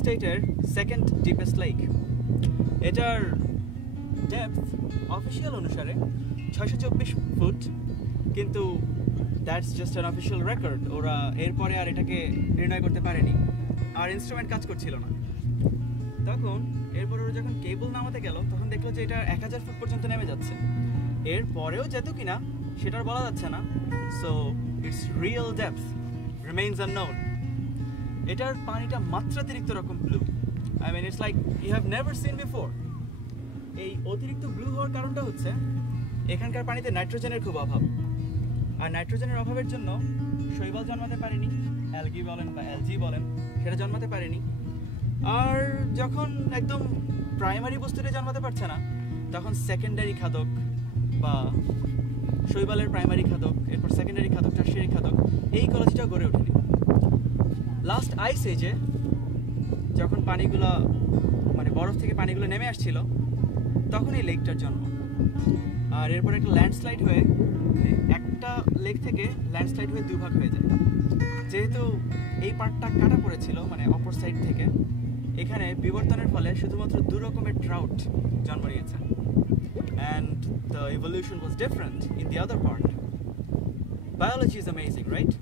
স্টেটের second deepest lake. এটার depth official অনুসারে 624 ফুট, কিন্তু that's just an official record. ওরা এরপরে আর এটাকে নির্ণয় করতে পারেনি, আর ইনস্ট্রুমেন্ট কাজ করছিল না। তখন এরপর ওরা যখন কেবল নামাতে গেল তখন দেখলো যে এটা 1000 ফুট পর্যন্ত নেমে যাচ্ছে। এরপরেও যেত কিনা সেটার বলা যাচ্ছে না। So it's real depth remains unknown. এটার পানিটা মাত্রাতিরিক্ত রকম blue. I mean it's like you have never seen before. এই অতিরিক্ত ব্লু হওয়ার কারণটা হচ্ছে এখানকার পানিতে নাইট্রোজেনের খুব অভাব, আর নাইট্রোজেনের অভাবের জন্য শৈবাল জন্মাতে পারেনি, অ্যালগি বলেন বা অ্যালজি বলেন, সেটা জন্মাতে পারেনি। আর যখন একদম প্রাইমারি বস্তুটা জন্মাতে পারছে না, তখন সেকেন্ডারি খাদক বা শৈবালের প্রাইমারি খাদক, এরপর সেকেন্ডারি খাদক, টারশিয়ারি খাদক, এই ইকোলজিটাও গড়ে ওঠেনি। লাস্ট আইস এজে যখন পানিগুলো মানে বরফ থেকে পানিগুলো নেমে আসছিল, তখন এই লেকটার জন্ম। আর এরপর একটা ল্যান্ডস্লাইড হয়ে একটা লেক থেকে ল্যান্ডস্লাইড হয়ে দুভাগ হয়ে যায়। যেহেতু এই পার্টটা কাটা পড়েছিল মানে অপর সাইড থেকে, এখানে বিবর্তনের ফলে শুধুমাত্র 2 রকমের ট্রাউট জন্ম নিয়েছে। And the evolution was different in the other part. Biology is amazing, right?